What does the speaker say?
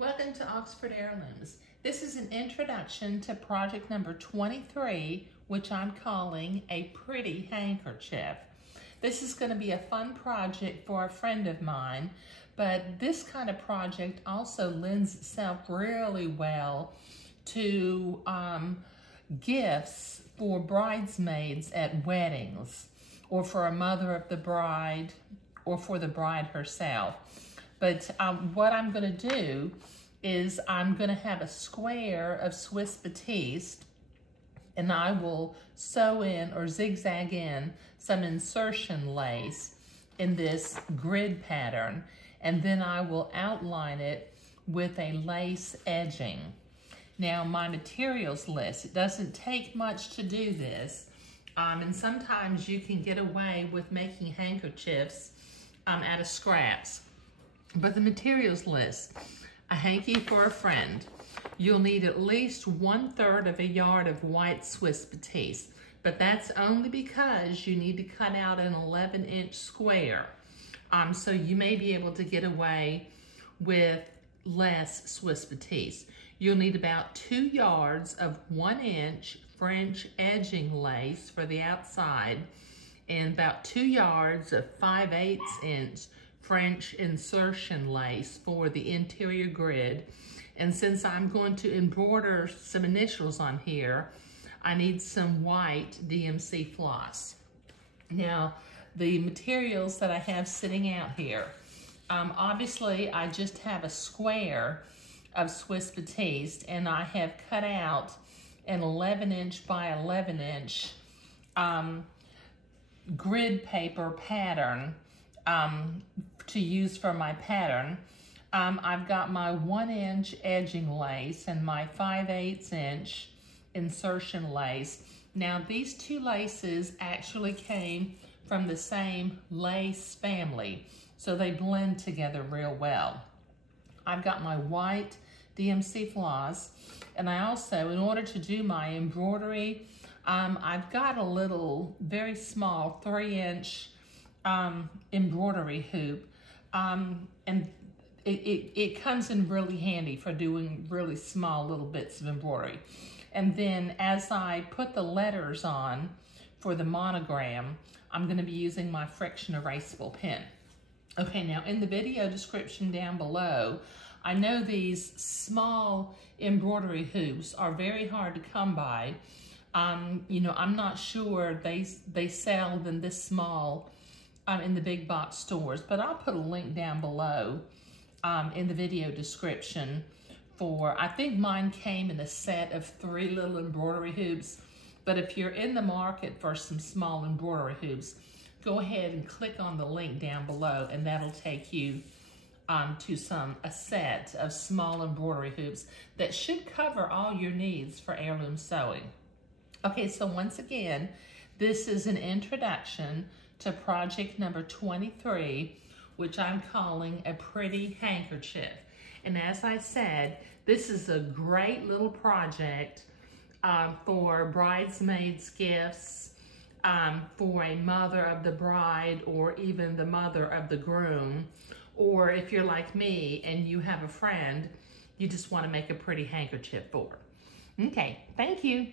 Welcome to Oxford Heirlooms. This is an introduction to project number 23, which I'm calling a pretty handkerchief. This is going to be a fun project for a friend of mine, but this kind of project also lends itself really well to gifts for bridesmaids at weddings, or for a mother of the bride, or for the bride herself. But what I'm going to do is I'm going to have a square of Swiss batiste, and I will sew in or zigzag in some insertion lace in this grid pattern, and then I will outline it with a lace edging. Now, my materials list, it doesn't take much to do this, and sometimes you can get away with making handkerchiefs out of scraps. But the materials list: a hanky for a friend. You'll need at least 1/3 of a yard of white Swiss batiste, but that's only because you need to cut out an 11-inch square. So you may be able to get away with less Swiss batiste. You'll need about 2 yards of 1-inch French edging lace for the outside, and about 2 yards of 5/8 inch French insertion lace for the interior grid. And since I'm going to embroider some initials on here, I need some white DMC floss. Now, the materials that I have sitting out here, obviously I just have a square of Swiss batiste, and I have cut out an 11-inch by 11-inch grid paper pattern to use for my pattern. I've got my 1-inch edging lace and my 5/8 inch insertion lace. Now, these two laces actually came from the same lace family, so they blend together real well. I've got my white DMC floss, and I also, in order to do my embroidery, I've got a little, very small 3-inch embroidery hoop, and it comes in really handy for doing really small little bits of embroidery. And then as I put the letters on for the monogram, I'm going to be using my friction erasable pen. Okay, now in the video description down below, I know these small embroidery hoops are very hard to come by. You know, I'm not sure they sell them this small in the big box stores, but I'll put a link down below in the video description for, I think mine came in a set of 3 little embroidery hoops, but if you're in the market for some small embroidery hoops, go ahead and click on the link down below, and that'll take you to a set of small embroidery hoops that should cover all your needs for heirloom sewing. Okay, so once again, this is an introduction to project number 23, which I'm calling a pretty handkerchief. And as I said, this is a great little project for bridesmaids' gifts, for a mother of the bride, or even the mother of the groom. Or if you're like me and you have a friend you just want to make a pretty handkerchief for. Okay, thank you.